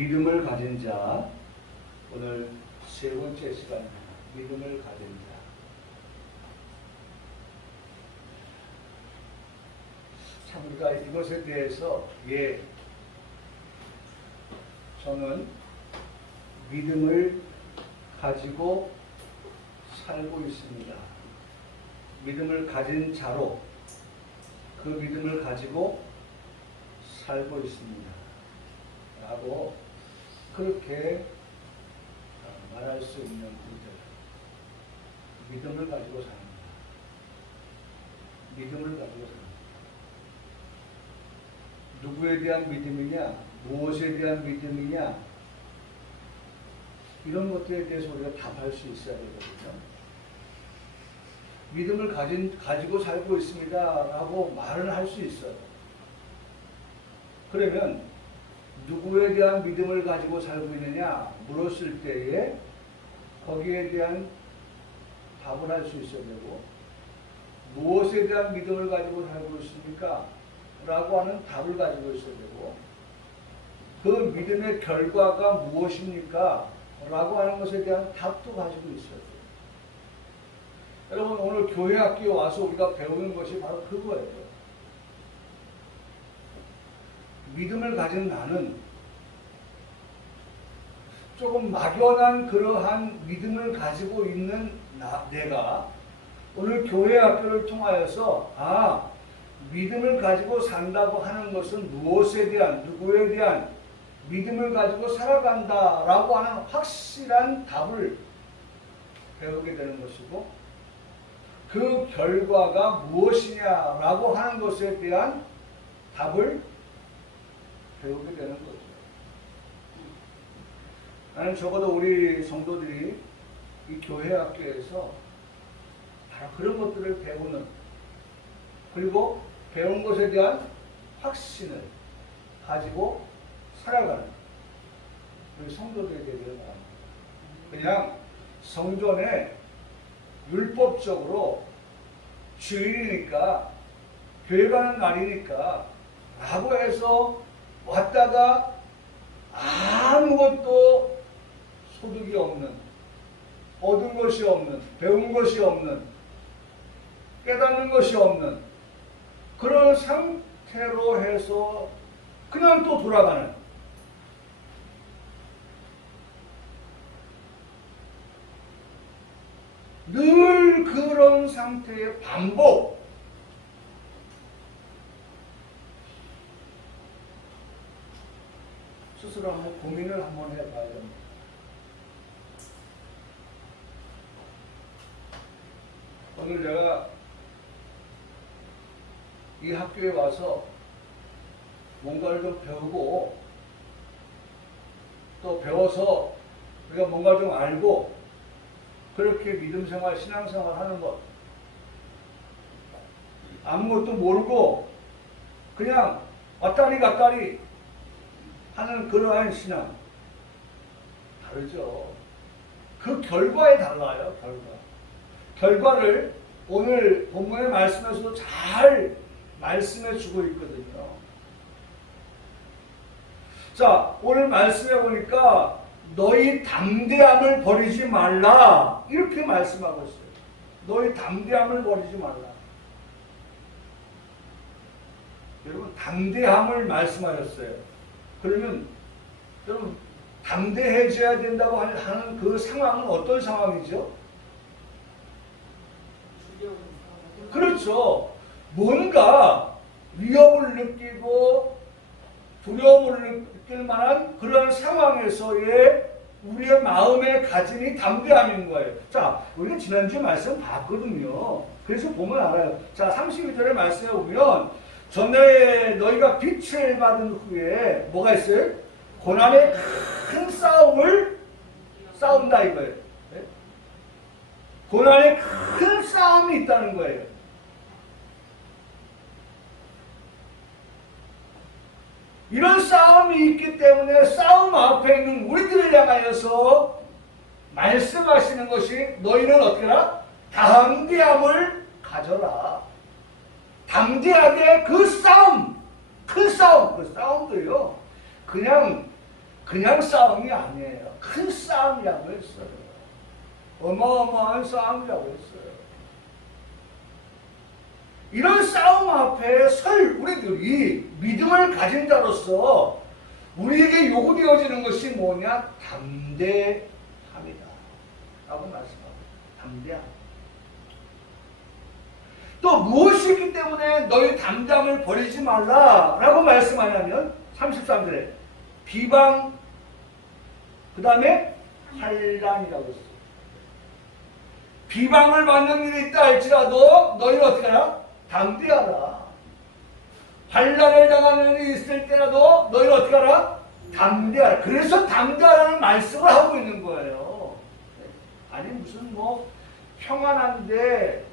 믿음을 가진 자, 오늘 세 번째 시간입니다. 믿음을 가진 자. 참 우리가 이것에 대해서 저는 믿음을 가지고 살고 있습니다. 믿음을 가진 자로 그 믿음을 가지고 살고 있습니다. 라고 그렇게 말할 수 있는 분들. 믿음을 가지고 삽니다. 믿음을 가지고 삽니다. 누구에 대한 믿음이냐, 무엇에 대한 믿음이냐, 이런 것들에 대해서 우리가 답할 수 있어야 되거든요. 믿음을 가지고 살고 있습니다 라고 말을 할 수 있어요. 그러면 누구에 대한 믿음을 가지고 살고 있느냐 물었을 때에 거기에 대한 답을 할 수 있어야 되고, 무엇에 대한 믿음을 가지고 살고 있습니까? 라고 하는 답을 가지고 있어야 되고, 그 믿음의 결과가 무엇입니까? 라고 하는 것에 대한 답도 가지고 있어야 돼요. 여러분, 오늘 교회 학교에 와서 우리가 배우는 것이 바로 그거예요. 믿음을 가진 나는 조금 막연한 그러한 믿음을 가지고 있는 내가 오늘 교회 학교를 통하여서 믿음을 가지고 산다고 하는 것은 무엇에 대한, 누구에 대한 믿음을 가지고 살아간다라고 하는 확실한 답을 배우게 되는 것이고, 그 결과가 무엇이냐라고 하는 것에 대한 답을 배우게 되는 거죠. 나는 적어도 우리 성도들이 이 교회 학교에서 바로 그런 것들을 배우는, 그리고 배운 것에 대한 확신을 가지고 살아가는 우리 성도들에게 되기를 바랍니다. 그냥 성전에 율법적으로 주일이니까, 교회 가는 날이니까 라고 해서 왔다가 아무것도 소득이 없는, 얻은 것이 없는, 배운 것이 없는, 깨닫는 것이 없는 그런 상태로 해서 그냥 또 돌아가는, 늘 그런 상태의 반복. 스스로 한번 고민을 한번 해봐야 됩니다. 오늘 제가 이 학교에 와서 뭔가를 좀 배우고, 또 배워서 우리가 뭔가 좀 알고, 그렇게 믿음생활, 신앙생활 하는 것, 아무것도 모르고 그냥 왔다리 갔다리 하는 그러한 신앙, 다르죠. 그 결과에 달라요. 결과를 오늘 본문의 말씀에서도 잘 말씀해 주고 있거든요. 자, 오늘 말씀해 보니까 너희 담대함을 버리지 말라, 이렇게 말씀하고 있어요. 너희 담대함을 버리지 말라. 여러분, 담대함을 말씀하셨어요. 그러면 여러분, 담대해져야 된다고 하는 그 상황은 어떤 상황이죠? 그렇죠. 뭔가 위협을 느끼고 두려움을 느낄 만한 그런 상황에서의 우리의 마음의 가짐이 담대함인 거예요. 자, 우리가 지난주에 말씀 봤거든요. 그래서 보면 알아요. 자, 32절의 말씀에 보면, 전에 너희가 빛을 받은 후에 뭐가 있어요? 고난의 큰 싸움을 싸운다 이거예요. 네? 고난의 큰 싸움이 있다는 거예요. 이런 싸움이 있기 때문에 싸움 앞에 있는 우리들을 향하여서 말씀하시는 것이, 너희는 어떻게 하라? 담대함을 가져라. 담대하게 그 싸움, 그 싸움도요, 그냥 그냥 싸움이 아니에요. 큰 싸움이라고 했어요. 어마어마한 싸움이라고 했어요. 이런 싸움 앞에 설 우리들이 믿음을 가진 자로서 우리에게 요구되어지는 것이 뭐냐? 담대함이다 라고 말씀합니다. 담대함. 또 무엇이 있기 때문에 너희 담대함을 버리지 말라 라고 말씀하냐면 33절에 비방 그 다음에 환난이라고 했어요. 비방을 받는 일이 있다 할지라도 너희는 어떻게 하라? 담대하라. 환난을 당하는 일이 있을 때라도 너희는 어떻게 하라? 담대하라. 그래서 담대하라는 말씀을 하고 있는 거예요. 아니 무슨 뭐 평안한데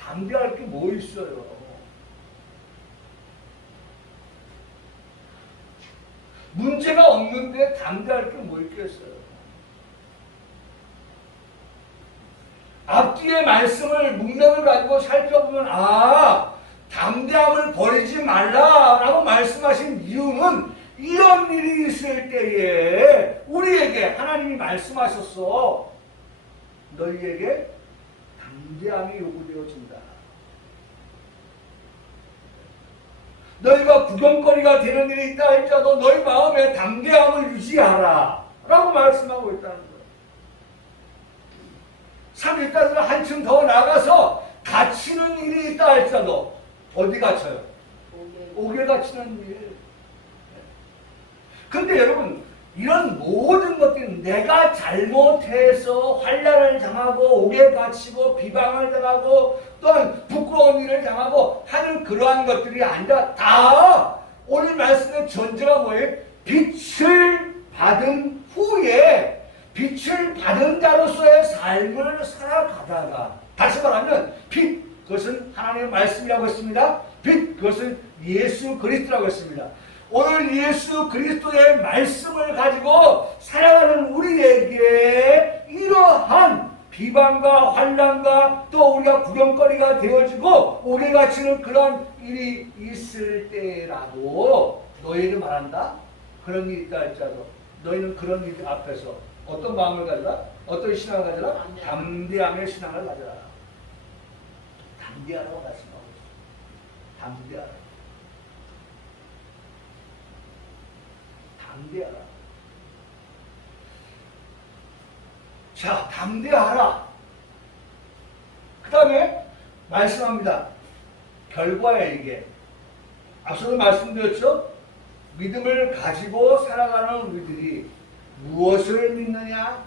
담대할 게 뭐 있어요. 문제가 없는데 담대할 게 뭐 있겠어요. 앞뒤의 말씀을 문맥을 가지고 살펴보면 담대함을 버리지 말라라고 말씀하신 이유는 이런 일이 있을 때에 우리에게 하나님이 말씀하셨어. 너희에게 담대함이 요구되어진다. 너희가 구경거리가 되는 일이 있다 할지라도 너희 마음에 담대함을 유지하라 라고 말씀하고 있다는 거예요. 3일까지는 한층 더 나가서 갇히는 일이 있다 할지라도 어디 갇혀요? 옥에 갇히는 일. 근데 여러분 이런 모든 것들이 내가 잘못해서 환난을 당하고 옥에 갇히고 비방을 당하고 또한 부끄러운 일을 당하고 하는 그러한 것들이 아니라 다 오늘 말씀의 전제가 뭐예요? 빛을 받은 후에 빛을 받은 자로서의 삶을 살아가다가 다시 말하면 빛 그것은 하나님의 말씀이라고 했습니다. 빛 그것은 예수 그리스도라고 했습니다. 오늘 예수 그리스도의 말씀을 가지고 살아가는 우리에게 이러한 비방과 환난과 또 우리가 구경거리가 되어지고 옥에 갇히는 그런 일이 있을 때라도 너희는 말한다? 그런 일이 있다 할지라도 너희는 그런 일 앞에서 어떤 마음을 가져라? 어떤 신앙을 가져라? 담대함의 신앙을 가져라. 담대하라고 말씀하고 있어요. 담대하라. 담대하라. 자, 담대하라. 그 다음에 말씀합니다. 결과에 이게 앞서도 말씀드렸죠? 믿음을 가지고 살아가는 우리들이 무엇을 믿느냐?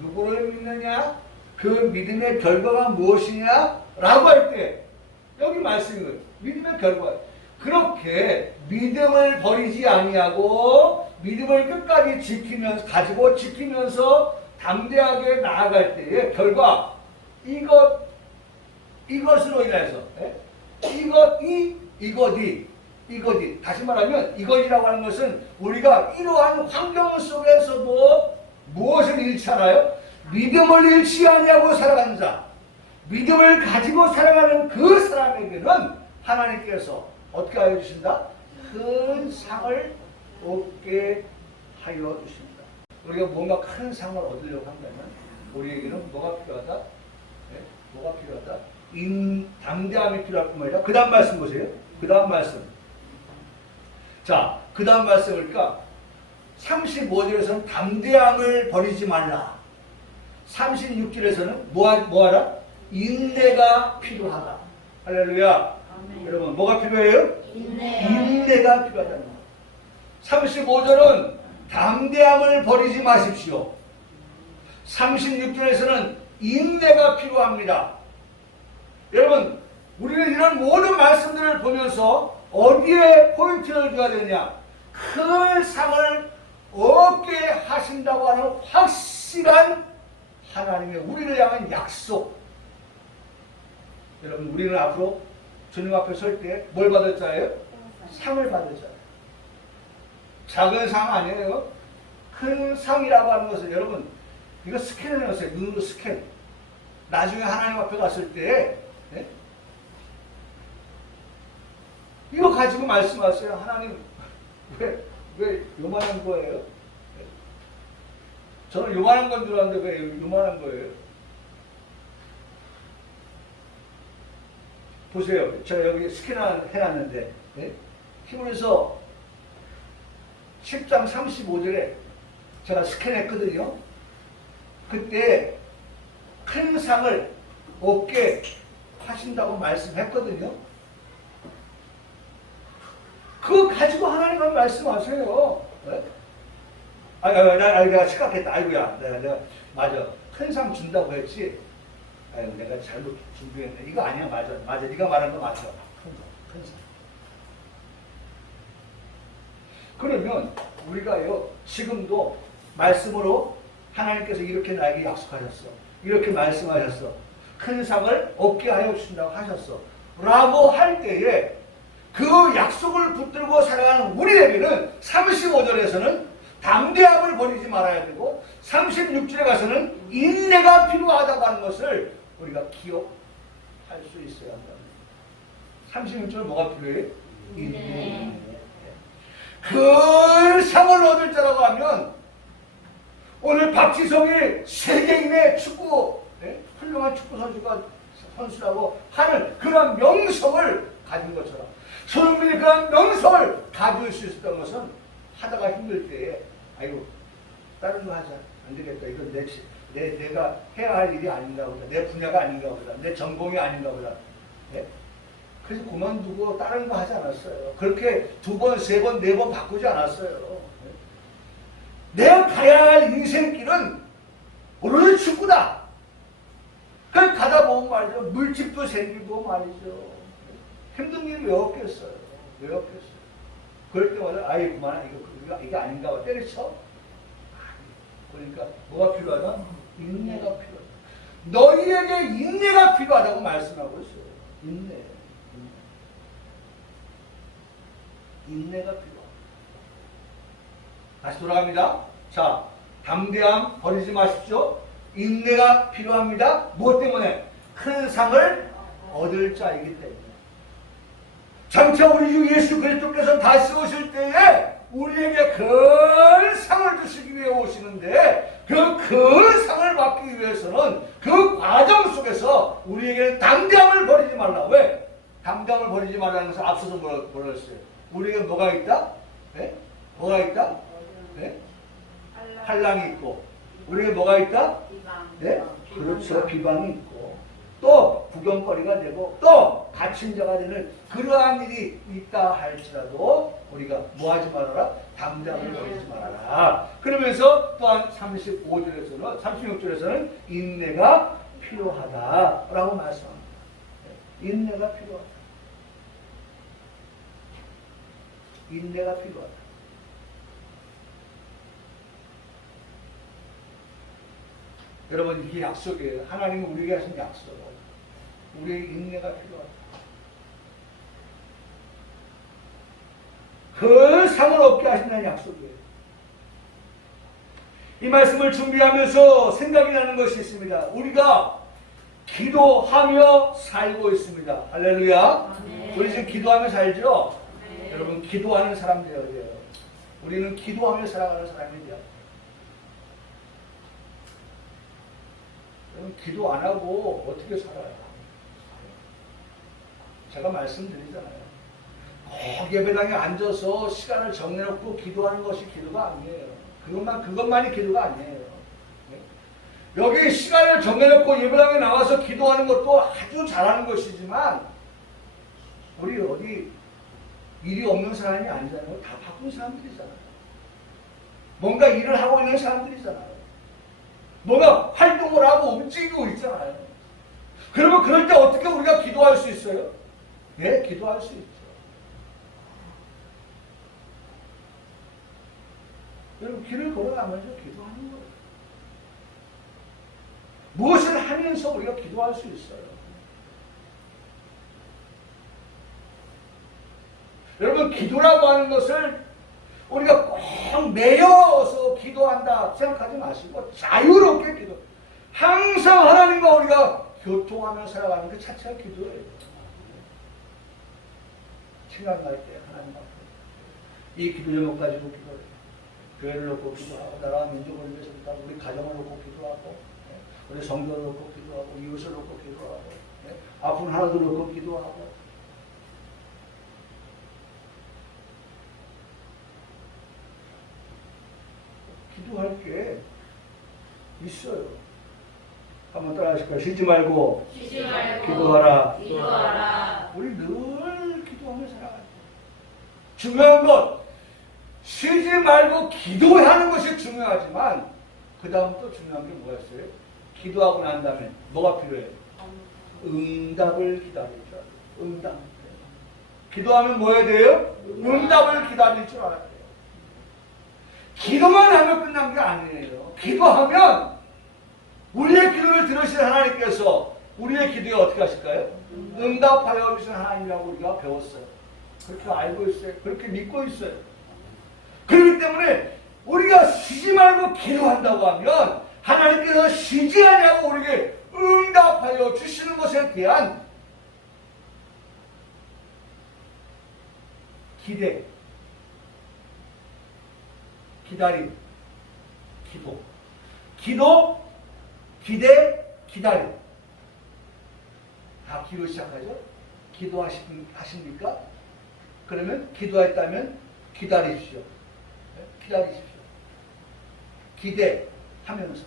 누구를 믿느냐? 그 믿음의 결과가 무엇이냐? 라고 할 때 여기 말씀인 거예요. 믿음의 결과. 그렇게 믿음을 버리지 아니하고 믿음을 끝까지 지키면서 담대하게 나아갈 때의 결과 이것으로 인해서 이것이 다시 말하면 이것이라고 하는 것은 우리가 이러한 환경 속에서도 무엇을 잃지 않아요? 믿음을 잃지 아니하고 살아가는 자, 믿음을 가지고 살아가는 그 사람에게는 하나님께서 어떻게 하여 주신다? 큰 상을 얻게 하여 주십니다. 우리가 뭔가 큰 상을 얻으려고 한다면 우리에게는 뭐가 필요하다? 네? 뭐가 필요하다? 담대함이 필요할 뿐만 아니라 그 다음 말씀 보세요. 그 다음 말씀. 자, 그 다음 말씀 보니까 35절에서는 담대함을 버리지 말라. 36절에서는 뭐하라? 인내가 필요하다. 할렐루야. 아멘. 여러분 뭐가 필요해요? 인내가 필요하다는 거예요. 35절은 담대함을 버리지 마십시오. 36절에서는 인내가 필요합니다. 여러분 우리는 이런 모든 말씀들을 보면서 어디에 포인트를 줘야 되냐? 큰 상을 얻게 하신다고 하는 확실한 하나님의 우리를 향한 약속. 여러분 우리는 앞으로 주님 앞에 설 때 뭘 받을 자예요? 상을 받을 자예요. 작은 상 아니에요. 큰 상이라고 하는 것은 여러분 이거 스캔을 해보세요. 눈으로 스캔. 나중에 하나님 앞에 갔을 때 네? 이거 가지고 말씀하세요. 하나님 왜 왜 요만한 거예요? 저는 요만한 건 줄 알았는데 왜 요만한 거예요? 보세요. 제가 여기 스캔 해놨는데 네? 히브리서 10장 35절에 제가 스캔했거든요. 그때 큰 상을 얻게 하신다고 말씀했거든요. 그거 가지고 하나님은 말씀하세요. 네? 내가 착각했다. 아이고야. 내가 맞아. 큰 상 준다고 했지. 아이고, 내가 잘못 준비했네. 이거 아니야. 맞아. 네가 말한 거 맞아. 큰 상. 그러면 우리가요, 지금도 말씀으로 하나님께서 이렇게 나에게 약속하셨어. 이렇게 말씀하셨어. 큰 상을 얻게 하여 주신다고 하셨어. 라고 할 때에 그 약속을 붙들고 살아가는 우리에게는 35절에서는 담대함을 버리지 말아야 되고 36절에 가서는 인내가 필요하다고 하는 것을 우리가 기억할 수 있어야 한다. 36절 뭐가 필요해? 인내. 그 상을 얻을 자라고 하면 오늘 박지성이 세계인의 축구 훌륭한 축구 선수라고 하는 그런 명성을 가진 것처럼 손흥민이 그런 명성을 가질 수 있었던 것은 하다가 힘들 때에 아이고 다른 거 하자. 안 되겠다. 이건 내가 해야 할 일이 아닌가 보다. 내 분야가 아닌가 보다. 내 전공이 아닌가 보다. 네? 그래서 그만두고 다른 거 하지 않았어요. 그렇게 2번, 3번, 4번 바꾸지 않았어요. 내가 가야 할 인생길은 오로지 축구다. 그걸 가다 보면 말이죠. 물집도 생기고 말이죠. 힘든 일이 왜 없겠어요. 왜 없겠어요. 그럴 때마다 아예 그만 이게 아닌가 봐. 때려쳐. 그러니까 뭐가 필요하다? 인내가 필요하다. 너희에게 인내가 필요하다고 말씀하고 있어요. 인내가 필요하다. 다시 돌아갑니다. 자, 담대함 버리지 마십시오. 인내가 필요합니다. 무엇 때문에? 큰 상을 얻을 자이기 때문에. 장차 우리 주 예수 그리스도께서 다시 오실 때에 우리에게 큰 상을 주시기 위해 오시는데 그 상을 받기 위해서는 그 과정 속에서 우리에게 담대함을 버리지 말라. 왜? 담대함을 버리지 말라는 것을 앞서서 뭐라 했어요? 우리에게 뭐가 있다? 네? 뭐가 있다? 네? 환난이 있고 우리에게 뭐가 있다? 네? 그렇죠. 비방이 있고 또 구경거리가 되고 또 갇힌 자가 되는 그러한 일이 있다 할지라도 우리가 뭐하지 말아라? 담대함을 버리지 말아라. 그러면서 또한 35절에서는 36절에서는 인내가 필요하다라고 말씀합니다. 인내가 필요하다. 인내가 필요하다. 여러분 이게 약속이에요. 하나님이 우리에게 하신 약속. 우리의 인내가 필요하다. 그 상을 얻게 하신다는 약속이에요. 이 말씀을 준비하면서 생각이 나는 것이 있습니다. 우리가 기도하며 살고 있습니다. 할렐루야. 우리 지금 기도하며 살죠? 여러분 기도하는 사람 되어야 돼요. 우리는 기도하며 살아가는 사람이 돼요. 여러분 기도 안 하고 어떻게 살아요? 제가 말씀드리잖아요. 꼭 예배당에 앉아서 시간을 정해놓고 기도하는 것이 기도가 아니에요. 그것만이 기도가 아니에요. 여기 시간을 정해놓고 예배당에 나와서 기도하는 것도 아주 잘하는 것이지만 우리 어디 일이 없는 사람이 아니잖아요. 다 바쁜 사람들이잖아요. 뭔가 일을 하고 있는 사람들이잖아요. 뭔가 활동을 하고 움직이고 있잖아요. 그러면 그럴 때 어떻게 우리가 기도할 수 있어요? 네, 기도할 수 있죠. 여러분 길을 걸어가면서 기도하는 거예요. 무엇을 하면서 우리가 기도할 수 있어요. 여러분 기도라고 하는 것을 우리가 꼭 매여서 기도한다 생각하지 마시고 자유롭게 기도. 항상 하나님과 우리가 교통하며 살아가는 그 자체가 기도예요. 생각날 때 하나님 앞에 이 기도 제목 가지고 기도해요. 교회를 놓고 기도하고 나라와 민족을 위해서 기도하고 우리 가정을 놓고 기도하고 우리 성도를 놓고 기도하고 이웃을 놓고 기도하고 아픈 하나도 놓고 기도하고 기도할 게 있어요. 한번 따라하실까요? 쉬지 말고 기도하라. 우리 늘 기도하며 살아가요. 중요한 것 쉬지 말고 기도하는 것이 중요하지만 그 다음 또 중요한 게 뭐였어요? 기도하고 난 다음에 뭐가 필요해요? 응답을 기다릴 줄 알아요. 응답. 기도하면 뭐 해야 돼요? 응답을 기다릴 줄 알아야 돼요. 기도만 하면 끝난 게 아니에요. 기도하면 우리의 기도를 들으신 하나님께서 우리의 기도에 어떻게 하실까요? 응답하여 주신 하나님이라고 우리가 배웠어요. 그렇게 알고 있어요. 그렇게 믿고 있어요. 그렇기 때문에 우리가 쉬지 말고 기도한다고 하면 하나님께서 쉬지 않냐고 우리에게 응답하여 주시는 것에 대한 기대, 기다림, 기도, 기대, 기다림. 다 기도 시작하죠? 기도하십니까? 그러면 기도했다면 기다리십시오. 기다리십시오. 기대하면서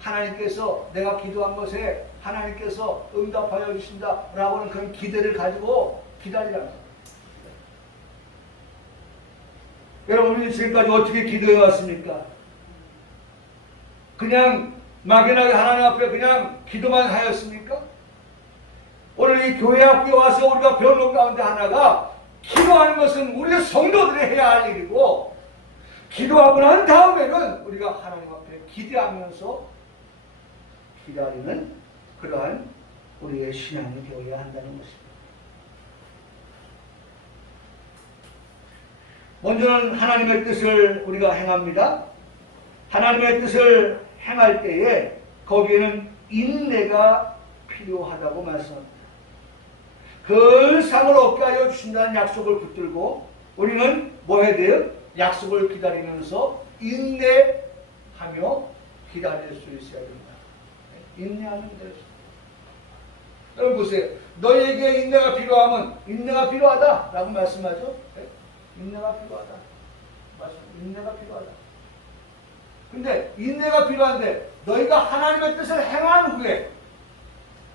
하나님께서 내가 기도한 것에 하나님께서 응답하여 주신다라고 하는 그런 기대를 가지고 기다리라는 거예요. 여러분이 지금까지 어떻게 기도해 왔습니까? 그냥 막연하게 하나님 앞에 그냥 기도만 하였습니까? 오늘 이 교회 앞에 와서 우리가 배운 것 가운데 하나가 기도하는 것은 우리 성도들이 해야 할 일이고 기도하고 난 다음에는 우리가 하나님 앞에 기대하면서 기다리는 그러한 우리의 신앙이 되어야 한다는 것입니다. 먼저는 하나님의 뜻을 우리가 행합니다. 하나님의 뜻을 행할 때에 거기에는 인내가 필요하다고 말씀합니다. 그 상을 얻게 하여 주신다는 약속을 붙들고 우리는 뭐 해야 돼요? 약속을 기다리면서 인내하며 기다릴 수 있어야 된다. 인내하면 기다릴 수 있다. 여러분 보세요. 너에게 인내가 필요하면 인내가 필요하다라고 말씀하죠. 인내가 필요하다. 인내가 필요하다. 근데 인내가 필요한데 너희가 하나님의 뜻을 행한 후에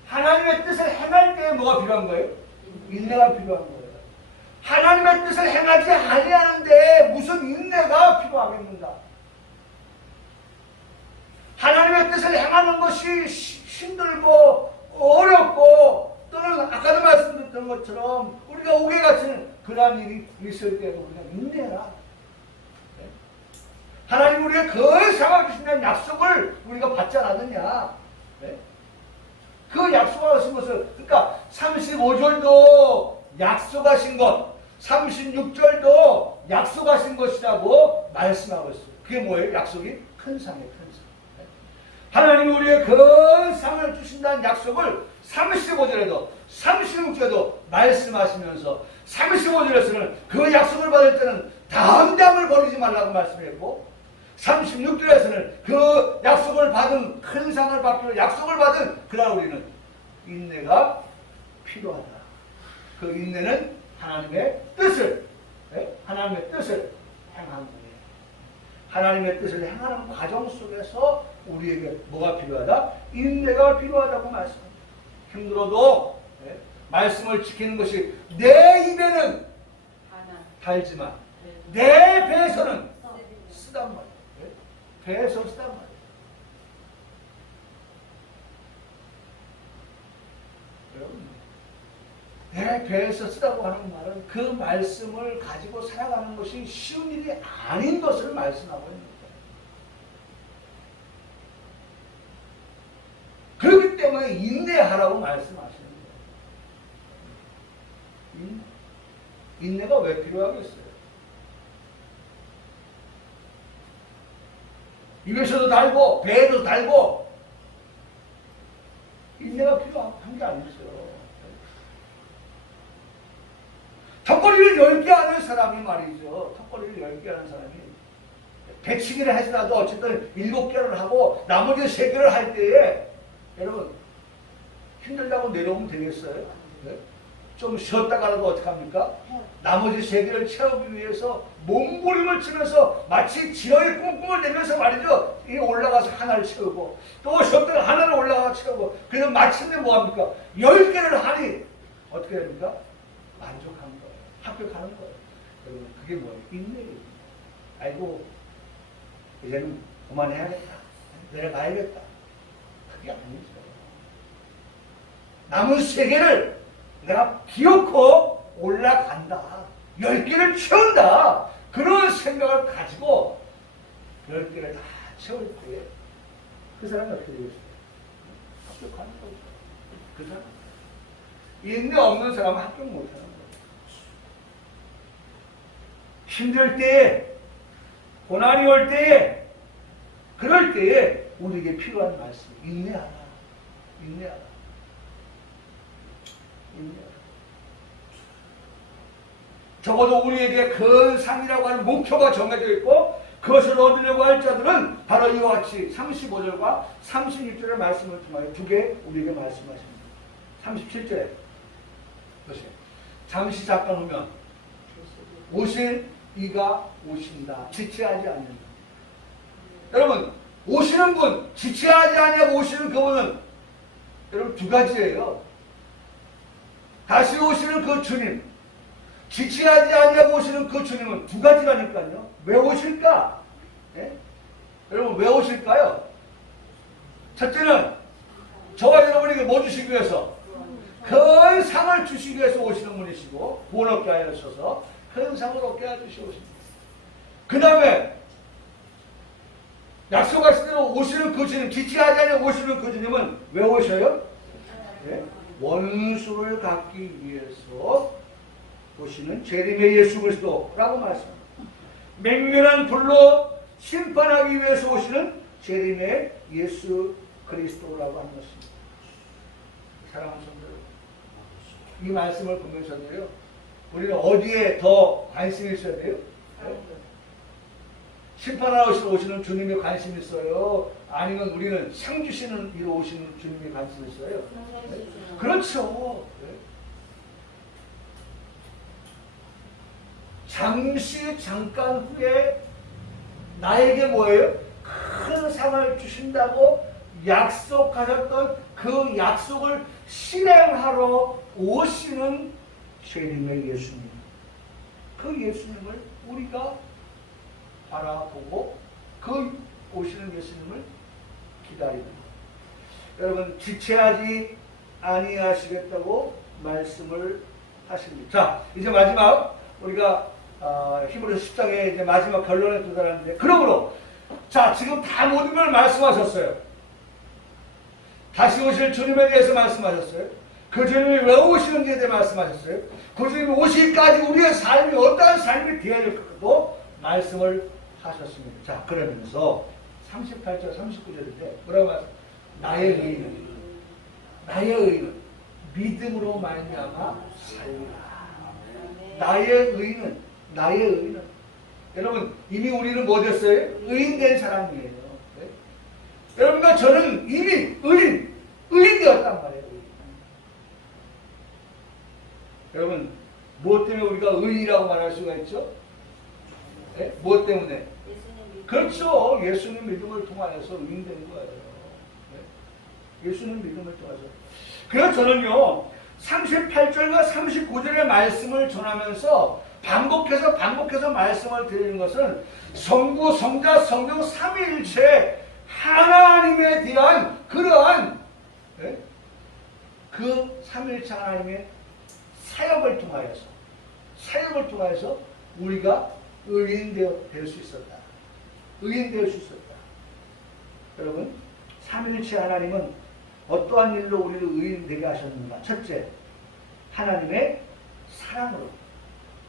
하나님의 뜻을 행할 때에 뭐가 필요한 거예요? 인내가 필요한 거예요. 하나님의 뜻을 행하지 아니하는데 무슨 인내가 필요하겠는가? 하나님의 뜻을 행하는 것이 힘들고 어렵고 또는 아까도 말씀드렸던 것처럼 우리가 옥에 갇히는 그러한 일이 있을 때도 그냥 인내해라. 하나님 우리의 그 상황 주신다는 약속을 우리가 받지 않았느냐? 그 약속하신 것을 그러니까 35절도 약속하신 것 36절도 약속하신 것이라고 말씀하고 있어요. 그게 뭐예요? 약속이 큰 상이에요. 큰 상. 하나님 우리의 그 상을 주신다는 약속을 35절에도 36절에도 말씀하시면서 35절에서는 그 약속을 받을 때는 담담을 버리지 말라고 말씀했고 36절에서는 그 약속을 받은 큰 상을 받기로 약속을 받은 그러나 우리는 인내가 필요하다. 그 인내는 하나님의 뜻을 행하는 거예요. 하나님의 뜻을 행하는 과정 속에서 우리에게 뭐가 필요하다? 인내가 필요하다고 말씀합니다. 힘들어도 말씀을 지키는 것이 내 입에는 달지만 내 배에서는 쓰단 말이에요. 배에서 쓰단 말이에요. 내 배에서 쓰다고 하는 말은 그 말씀을 가지고 살아가는 것이 쉬운 일이 아닌 것을 말씀하고 있는 거예요. 그렇기 때문에 인내하라고 말씀하시는 거예요. 인내가 왜 필요하겠어요? 입에서도 달고 배에도 달고 인내가 필요한 게 아니었어요. 턱걸이를 10개 사람이 말이죠. 턱걸이를 10개 하는 사람이 배치기를 해서라도 어쨌든 7개를 하고 나머지 3개를 할 때에 여러분 힘들다고 내려오면 되겠어요? 네? 좀 쉬었다가라도 어떡합니까? 나머지 3개를 채우기 위해서 몸부림을 치면서 마치 지렁이 꽁꽁을 내면서 말이죠. 이 올라가서 하나를 채우고 또 쉬었다가 하나를 올라가서 채우고 그래서 마침내 뭐합니까? 10개를 하니 어떻게 됩니까? 만족한 거예요. 합격하는 거예요. 여러분 그게 뭐예요? 인내예요. 아이고 이제는 그만해야겠다. 내려가야겠다. 그게 아니죠. 남은 3개를 내가 기어코 올라간다. 10개를 채운다. 그런 생각을 가지고 10개를 다 채울 때 그 사람이 어떻게 되겠어요? 합격하는 거죠. 그 사람. 인내 없는 사람은 합격 못하는 거예요. 힘들 때에, 고난이 올 때에, 그럴 때에 우리에게 필요한 말씀. 인내하라. 인내하라. 적어도 우리에게 큰 상이라고 하는 목표가 정해져 있고 그것을 얻으려고 할 자들은 바로 이와 같이 35절과 36절의 말씀을 통하여 2개 우리에게 말씀하십니다. 37절에 보세요. 잠시 잠깐 오면 오실 이가 오신다. 지체하지 않는다. 여러분 오시는 분, 지체하지 아니하고 오시는 그분은 여러분 2가지예요. 다시 오시는 그 주님, 지체하지 아니하고 오시는 그 주님은 2가지라니까요. 왜 오실까? 예? 여러분 왜 오실까요? 첫째는 저와 여러분에게 뭐 주시기 위해서? 큰 상을 주시기 위해서 오시는 분이시고 구원 얻게 하여 주셔서 큰 상을 얻게 하여 주시옵니다. 그 다음에 약속하신 대로 오시는 그 주님, 지체하지 아니하고 오시는 그 주님은 왜 오셔요? 예? 원수를 갚기 위해서 오시는 재림의 예수 그리스도라고 말씀합니다. 맹렬한 불로 심판하기 위해서 오시는 재림의 예수 그리스도라고 하는 것입니다. 사랑하는 성도 여러분, 이 말씀을 보면서도요, 우리는 어디에 더 관심이 있어야 돼요? 네? 심판하러 오시는 주님에 관심 있어요? 아니면 우리는 상 주시는 이로 오시는 주님에 관심 있어요? 네? 그렇죠. 네? 잠깐 후에 나에게 뭐예요? 큰 상을 주신다고 약속하셨던 그 약속을 실행하러 오시는 재림의 예수님. 그 예수님을 우리가 바라보고 그 오시는 예수님을 기다리는 것. 여러분 지체하지 아니하시겠다고 말씀을 하십니다. 자, 이제 마지막 우리가 히브리서 10장의 이제 마지막 결론에 도달하는데, 그러므로 자 지금 다 모든 걸 말씀하셨어요. 다시 오실 주님에 대해서 말씀하셨어요. 그 주님이 왜 오시는지에 대해 말씀하셨어요. 그 주님이 오실까지 우리의 삶이 어떠한 삶이 되어야 될까도 말씀을 하셨습니다. 자, 그러면서 38절 39절인데 뭐라고 말씀? 나의 의는 믿음으로 말미암아 살리라. 나의 의는 여러분 이미 우리는 뭐 됐어요? 의인된 사람이에요. 네? 여러분과 저는 이미 의인 되었단 말이에요. 여러분 무엇 때문에 우리가 의인이라고 말할 수가 있죠? 네? 무엇 때문에? 그렇죠. 예수님 믿음을 통하여서 의인된 거예요. 네? 예수님 믿음을 통해서. 그래서 저는요 38절과 39절의 말씀을 전하면서 반복해서 말씀을 드리는 것은 성부, 성자, 성령 삼위일체 하나님에 대한 그러한 그 삼위일체 하나님의 사역을 통하여서 우리가 의인될 수 있었다. 의인될 수 있었다. 여러분, 삼위일체 하나님은 어떠한 일로 우리를 의인되게 하셨는가? 첫째, 하나님의 사랑으로.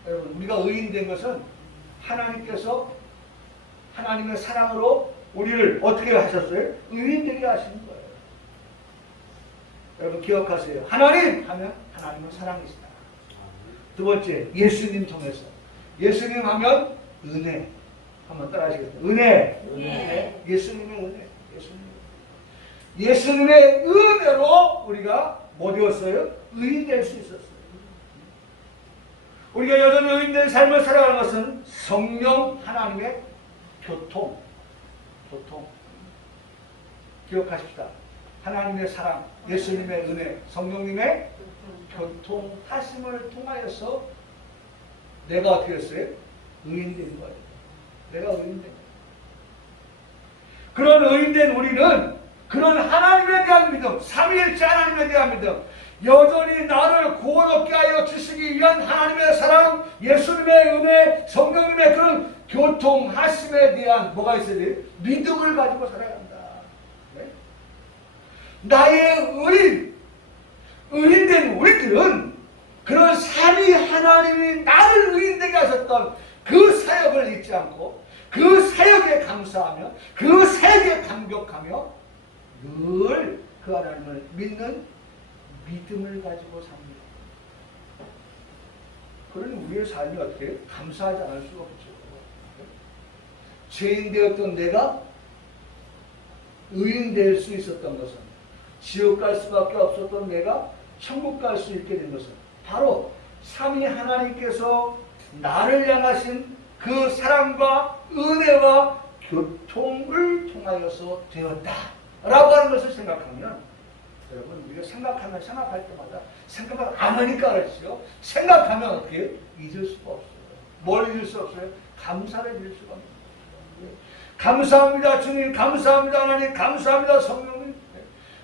여러분, 우리가 의인된 것은 하나님께서 하나님의 사랑으로 우리를 어떻게 하셨어요? 의인되게 하시는 거예요. 여러분 기억하세요. 하나님 하면 하나님은 사랑이시다. 두 번째, 예수님 통해서. 예수님 하면 은혜. 한번 따라 하시겠어요? 은혜. 은혜. 예수님의 은혜. 예수님의 은혜로 우리가 뭐 되었어요? 의인 될 수 있었어요. 우리가 여전히 의인된 삶을 살아가는 것은 성령 하나님의 교통. 기억하십시다. 하나님의 사랑, 예수님의 은혜, 성령님의 교통하심을 통하여서 내가 어떻게 했어요? 의인된 거예요. 내가 의인된 거예요. 그런 의인된 우리는 그런 하나님에 대한 믿음, 삼위일체 하나님에 대한 믿음, 여전히 나를 구원 얻게 하여 주시기 위한 하나님의 사랑, 예수님의 은혜, 성령님의 그런 교통하심에 대한 뭐가 있어야 돼요? 믿음을 가지고 살아야 한다. 네? 나의 의인된 우리들은 그런 삼위 하나님이 나를 의인되게 하셨던 그 사역을 잊지 않고 그 사역에 감사하며 그 사역에 감격하며 늘 그 하나님을 믿는 믿음을 가지고 삽니다. 그러니 우리의 삶이 어떻게 감사하지 않을 수가 없죠. 죄인 되었던 내가 의인 될 수 있었던 것은, 지옥 갈 수밖에 없었던 내가 천국 갈 수 있게 된 것은 바로 삼위 하나님께서 나를 향하신 그 사랑과 은혜와 교통을 통하여서 되었다 라고 하는 것을 생각하면, 여러분 우리가 생각할 때마다 생각을 안 하니까 그렇죠. 생각하면 어떻게 잊을 수가 없어요. 뭘 잊을 수 없어요? 감사를 잊을 수가 없어요. 감사합니다 주님, 감사합니다 하나님, 감사합니다 성령님.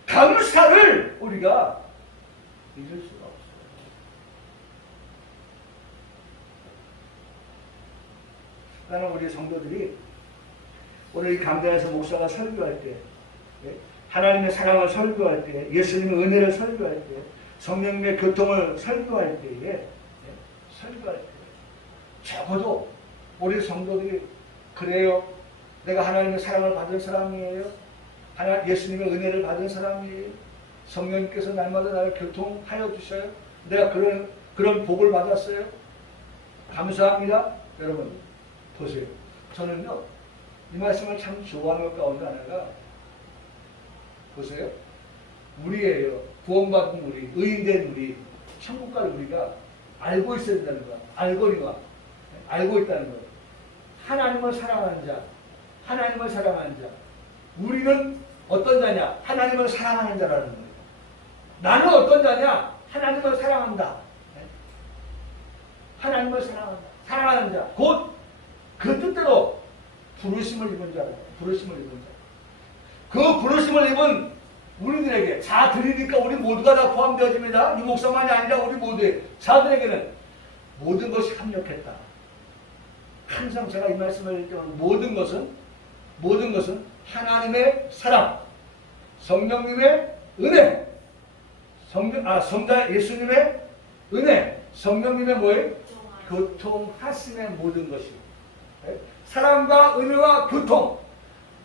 감사를 우리가 잊을 수가 없어요. 나는 우리 성도들이 오늘 이 강단에서 목사가 설교할 때, 하나님의 사랑을 설교할 때, 예수님의 은혜를 설교할 때, 성령님의 교통을 설교할 때에, 적어도 우리 성도들이 그래요, 내가 하나님의 사랑을 받은 사람이에요, 예수님의 은혜를 받은 사람이에요, 성령님께서 날마다 나를 교통하여 주셔요, 내가 그런 복을 받았어요, 감사합니다. 여러분 보세요. 저는요 이 말씀을 참 좋아하는 것 가운데 하나가, 보세요. 우리예요. 구원받은 우리, 의인된 우리, 천국 갈 우리가 알고 있어야 된다는 거야. 알거리가 알고 있다는 거예요. 하나님을 사랑하는 자, 하나님을 사랑하는 자. 우리는 어떤 자냐? 하나님을 사랑하는 자라는 거예요. 나는 어떤 자냐? 하나님을 사랑한다. 하나님을 사랑한다. 사랑하는 자. 곧 그 뜻대로 부르심을 입은 자라. 부르심을 입은 자. 그 부르심을 입은 우리들에게, 자들이니까 우리 모두가 다 포함되어집니다. 이 목사만이 아니라 우리 모두의 자들에게는 모든 것이 합력했다. 항상 제가 이 말씀을 할 때는 모든 것은 하나님의 사랑, 성령님의 은혜, 성자 예수님의 은혜, 성령님의 뭐예요? 교통하심의 모든 것이, 사랑과 은혜와 교통,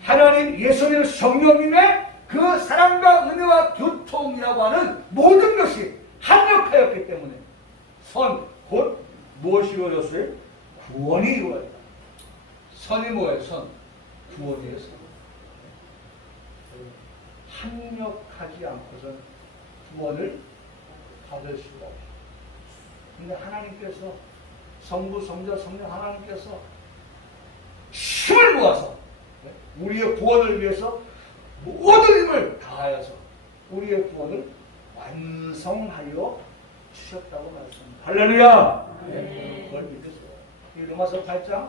하나님 예수님 성령님의 그 사랑과 은혜와 교통이라고 하는 모든 것이 합력하였기 때문에 곧 무엇이 이루어졌어요? 구원이 이루어졌다. 선이 뭐예요? 선. 구원이에요. 선. 합력하지 않고선 구원을 받을 수가 없어요. 근데 하나님께서, 성부, 성자, 성령 하나님께서 힘을 모아서 우리의 구원을 위해서 모든 힘을 다하여서 우리의 구원을 완성하여 주셨다고 말씀합니다. 할렐루야! 네. 그걸 믿으세요. 이 로마서 8장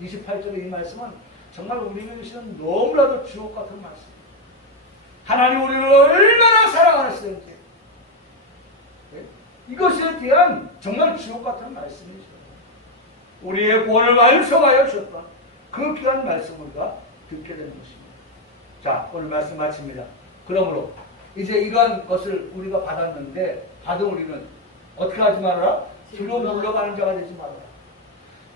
28절의 이 말씀은 정말 우리에게 주시는 너무나도 주옥 같은 말씀입니다. 하나님 우리를 얼마나 사랑하시는지, 이것에 대한 정말 주옥 같은 말씀이죠. 우리의 구원을 완성하여 주셨다. 그 귀한 말씀을 우리가 듣게 되는 것입니다. 자, 오늘 말씀 마칩니다. 그러므로 이제 이러한 것을 우리가 받았는데, 받은 우리는 어떻게 하지 말아라? 뒤로 물러가는 자가 되지 말아라.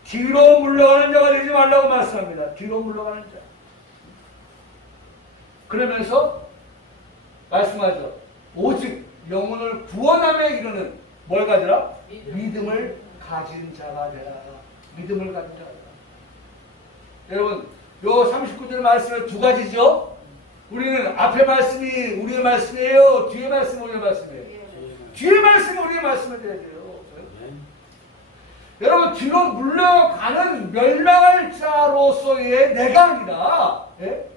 뒤로 물러가는 자가 되지 말라고 말씀합니다. 뒤로 물러가는 자. 그러면서 말씀하죠. 오직 영혼을 구원함에 이르는 뭘 가지라? 믿음을 가진 자가 되라. 믿음을 가진 자가 되라. 여러분, 요 39절 말씀은 두 가지죠? 우리는 앞에 말씀이 우리의 말씀이에요? 뒤에 말씀이 우리의 말씀이에요? 뒤에 말씀이 우리의 말씀이 돼야 돼요. 여러분, 뒤로 물러가는 멸망할 자로서의 내가 아니라, 예?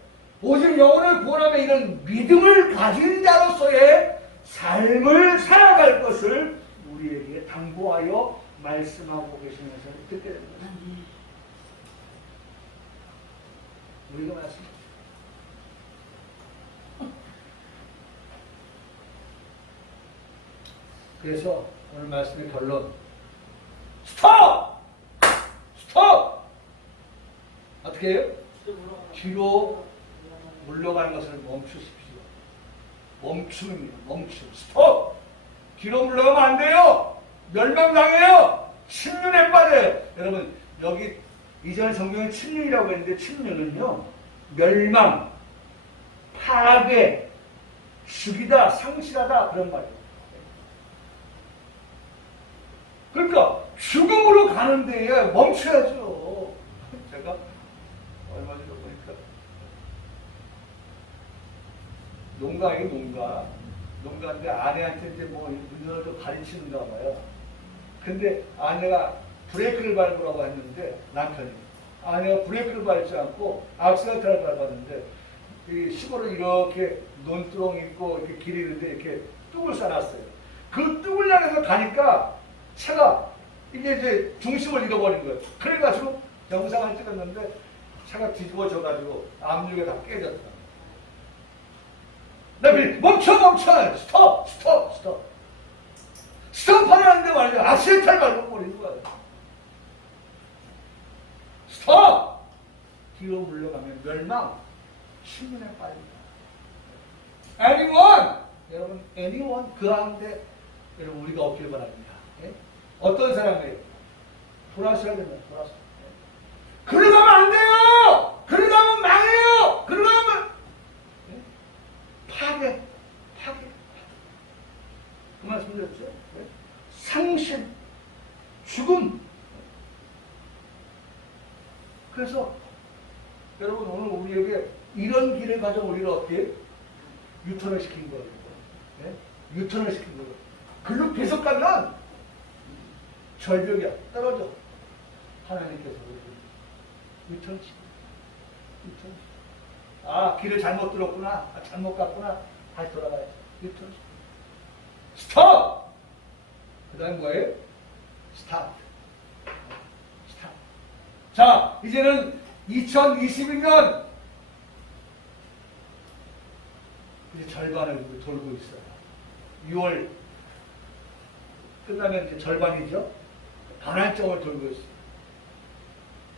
오직 영혼을 구원하며 이런 믿음을 가진 자로서의 삶을 살아갈 것을 우리에게 당부하여 말씀하고 계시면서 듣게 됩니다. 우리가 말씀. 그래서 오늘 말씀의 결론. 스톱! 스톱! 어떻게 해요? 뒤로 물러가는 것을 멈추십시오. 멈춤입니다. 멈춤. 스톱! 뒤로 물러가면 안 돼요. 멸망당해요. 침륜에 빠져요. 여러분, 여기 이전 성경에 침륜이라고 했는데 침륜은요, 멸망, 파괴, 죽이다, 상실하다 그런 말이에요. 그러니까 죽음으로 가는 데에 멈춰야죠. 제가 얼마 전에 보니까 농가인데 아내한테 이제 뭐 눈을 좀 가르치는가 봐요. 근데 아내가 브레이크를 밟으라고 했는데 남편이 아내가 브레이크를 밟지 않고 악셀레터를 밟았는데 이 시골을 이렇게 논두렁 있고 이렇게 길이 있는데 이렇게 뚝을 쌓았어요. 그 뚝을 향해서 가니까 차가 이게 이제 중심을 잃어버린 거예요. 그래가지고 영상을 찍었는데 차가 뒤집어져가지고 앞유리가 다 깨졌다. 나 멈춰! 스톱! 스톱하라는데 말이야. 악셀레터를 밟아버린 거예요. 스톱! 뒤로 물러가면 멸망, 신문에 빠진다. anyone! 여러분, anyone 그 가운데 여러분 우리가 없길 바랍니다. 예? 어떤 사람이에요? 돌아서야 된다. 돌아서. 그러고 가면 안 돼요! 그러고 가면 망해요! 그러고 가면 예? 파괴. 그 말씀 드렸죠? 예? 상실, 죽음. 그래서 여러분 오늘 우리에게 이런 길을 가져 우리를 어떻게 유턴을 시킨 거예요. 예? 유턴을 시킨 거예요. 글로 계속 가면 절벽이야. 떨어져. 하나님께서 우리를 유턴시켜. 아, 길을 잘못 들었구나. 아, 잘못 갔구나. 다시 돌아가야지. 유턴시켜. 스톱! 그 다음에 뭐예요? 스타트. 자, 이제는 2022년 이제 절반을 돌고 있어요. 6월 끝나면 이제 절반이죠. 반환점을 돌고 있어요.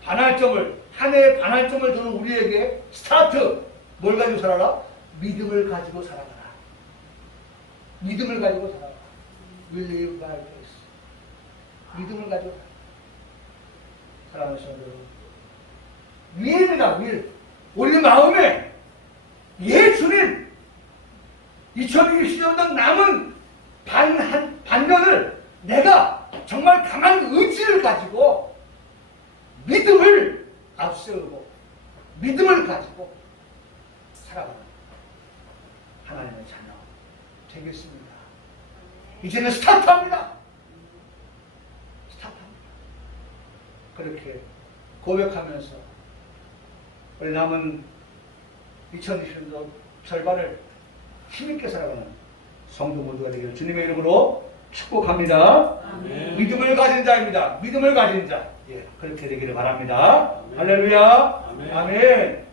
반환점을, 한 해의 반환점을 두는 우리에게 스타트! 뭘 가지고 살아라? 믿음을 가지고 살아가라. 믿음을 가지고 살아가라. We live by faith. 믿음을 가지고 살아가라. 사랑하는 성도 여러분, 위입니다. 위. 우리 마음에 예 주님 2020년도 남은 반년을 내가 정말 강한 의지를 가지고 믿음을 앞세우고 믿음을 가지고 살아가는 하나님의 자녀 되겠습니다. 이제는 스타트합니다. 그렇게 고백하면서 우리 남은 2020년도 절반을 힘있게 살아가는 성도 모두가 되기를 주님의 이름으로 축복합니다. 아멘. 믿음을 가진 자입니다. 믿음을 가진 자. 예, 그렇게 되기를 바랍니다. 아멘. 할렐루야. 아멘. 아멘.